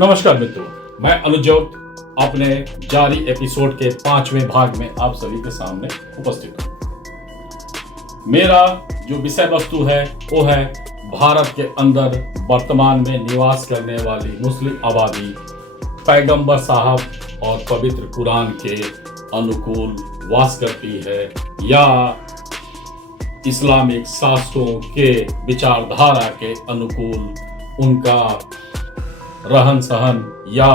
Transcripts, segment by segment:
नमस्कार मित्रों, मैं अनुजोत अपने जारी एपिसोड के 5वें भाग में आप सभी के सामने उपस्थित हूँ। मेरा जो विषय वस्तु है वो है भारत के अंदर वर्तमान में निवास करने वाली मुस्लिम आबादी पैगंबर साहब और पवित्र कुरान के अनुकूल वास करती है या इस्लामिक शास्त्रों के विचारधारा के अनुकूल उनका रहन सहन या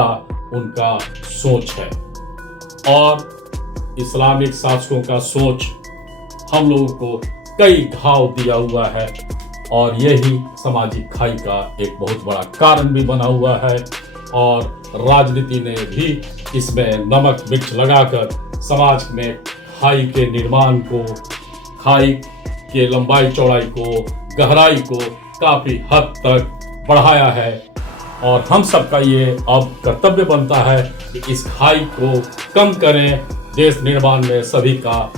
उनका सोच है। और इस्लामिक शासकों का सोच हम लोगों को कई घाव दिया हुआ है और यही सामाजिक खाई का एक बहुत बड़ा कारण भी बना हुआ है। और राजनीति ने भी इसमें नमक मिर्च लगाकर समाज में खाई के निर्माण को, खाई के लंबाई चौड़ाई को, गहराई को काफ़ी हद तक बढ़ाया है। और हम सबका ये अब कर्तव्य बनता है कि इस खाई को कम करें, देश निर्माण में सभी का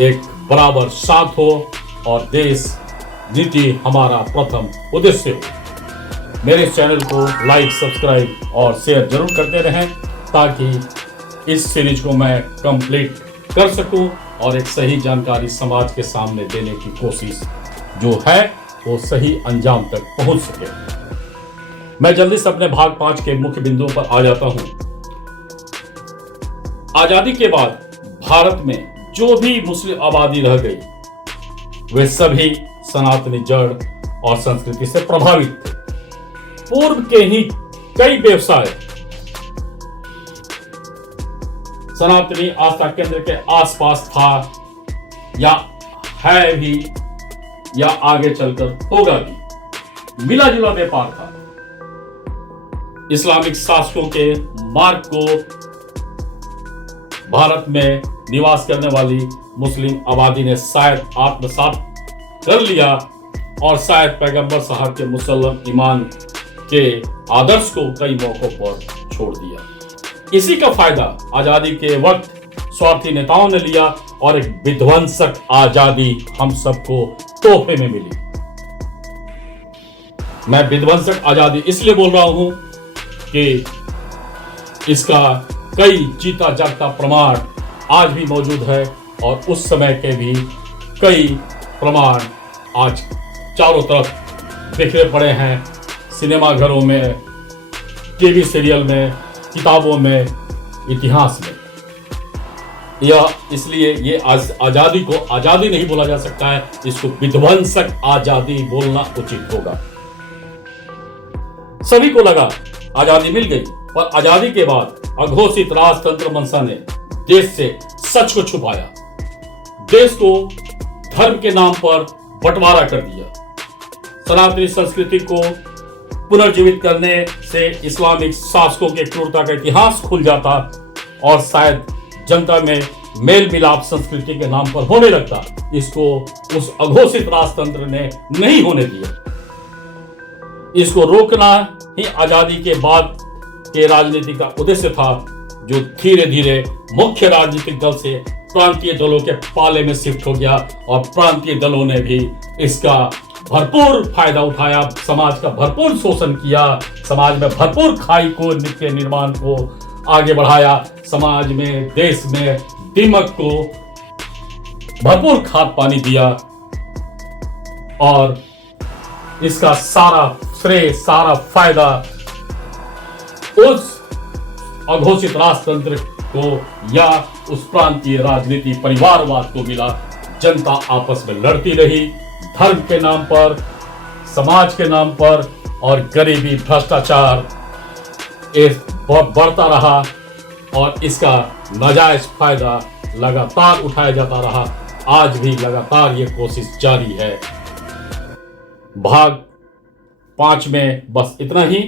एक बराबर साथ हो और देश नीति हमारा प्रथम उद्देश्य हो। मेरे चैनल को लाइक, सब्सक्राइब और शेयर जरूर करते रहें ताकि इस सीरीज को मैं कंप्लीट कर सकूं और एक सही जानकारी समाज के सामने देने की कोशिश जो है वो सही अंजाम तक पहुंच सके। मैं जल्दी से अपने भाग 5 के मुख्य बिंदुओं पर आ जाता हूं। आजादी के बाद भारत में जो भी मुस्लिम आबादी रह गई वे सभी सनातनी जड़ और संस्कृति से प्रभावित थे। पूर्व के ही कई व्यवसाय सनातनी आस्था केंद्र के आसपास था या है भी या आगे चलकर होगा भी। मिला जुला व्यापार था। इस्लामिक शासकों के मार्ग को भारत में निवास करने वाली मुस्लिम आबादी ने शायद आत्मसात कर लिया और शायद पैगंबर साहब के मुसल्लम ईमान के आदर्श को कई मौकों पर छोड़ दिया। इसी का फायदा आजादी के वक्त स्वार्थी नेताओं ने लिया और एक विध्वंसक आजादी हम सबको तोहफे में मिली। मैं विध्वंसक आजादी इसलिए बोल रहा हूं कि इसका कई जीता जागता प्रमाण आज भी मौजूद है और उस समय के भी कई प्रमाण आज चारों तरफ बिखरे पड़े हैं। सिनेमा घरों में, टीवी सीरियल में, किताबों में, इतिहास में। यह इसलिए ये आजादी को आजादी नहीं बोला जा सकता है, इसको विध्वंसक आजादी बोलना उचित होगा। सभी को लगा आजादी मिल गई, पर आजादी के बाद अघोषित राजतंत्र मंशा ने देश से सच को छुपाया, देश को धर्म के नाम पर बंटवारा कर दिया। सनातनी संस्कृति को पुनर्जीवित करने से इस्लामिक शासकों के क्रूरता का इतिहास खुल जाता और शायद जनता में मेल मिलाप संस्कृति के नाम पर होने लगता। इसको उस अघोषित राजतंत्र ने नहीं होने दिया। इसको रोकना ही आजादी के बाद के राजनीति का उद्देश्य था, जो धीरे धीरे मुख्य राजनीतिक दल से प्रांतीय दलों के पाले में शिफ्ट हो गया और प्रांतीय दलों ने भी इसका भरपूर फायदा उठाया, समाज का भरपूर शोषण किया, समाज में भरपूर खाई को, नित्य निर्माण को आगे बढ़ाया, समाज में, देश में दीमक को भरपूर खाद पानी दिया और इसका सारा श्रेय, सारा फायदा उस अघोषित राजतंत्र को या उस प्रांतीय राजनीति परिवारवाद को मिला। जनता आपस में लड़ती रही, धर्म के नाम पर, समाज के नाम पर, और गरीबी, भ्रष्टाचार बढ़ता रहा और इसका नाजायज फायदा लगातार उठाया जाता रहा। आज भी लगातार ये कोशिश जारी है। भाग 5 में बस इतना ही।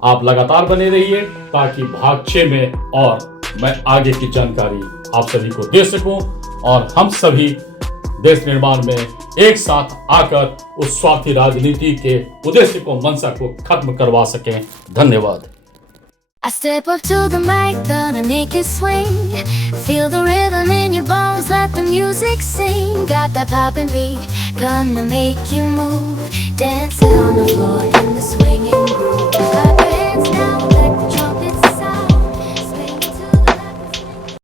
आप लगातार बने रहिए ताकि भाग 6 में और मैं आगे की जानकारी आप सभी को दे सकूं और हम सभी देश निर्माण में एक साथ आकर उस स्वार्थी राजनीति के उद्देश्य को, मंशा को खत्म करवा सकें। धन्यवाद। I step up to the mic, gonna make it swing. Feel the rhythm in your bones, let the music sing. Got that poppin' beat, gonna make you move. dancing on the floor in the swinging groove.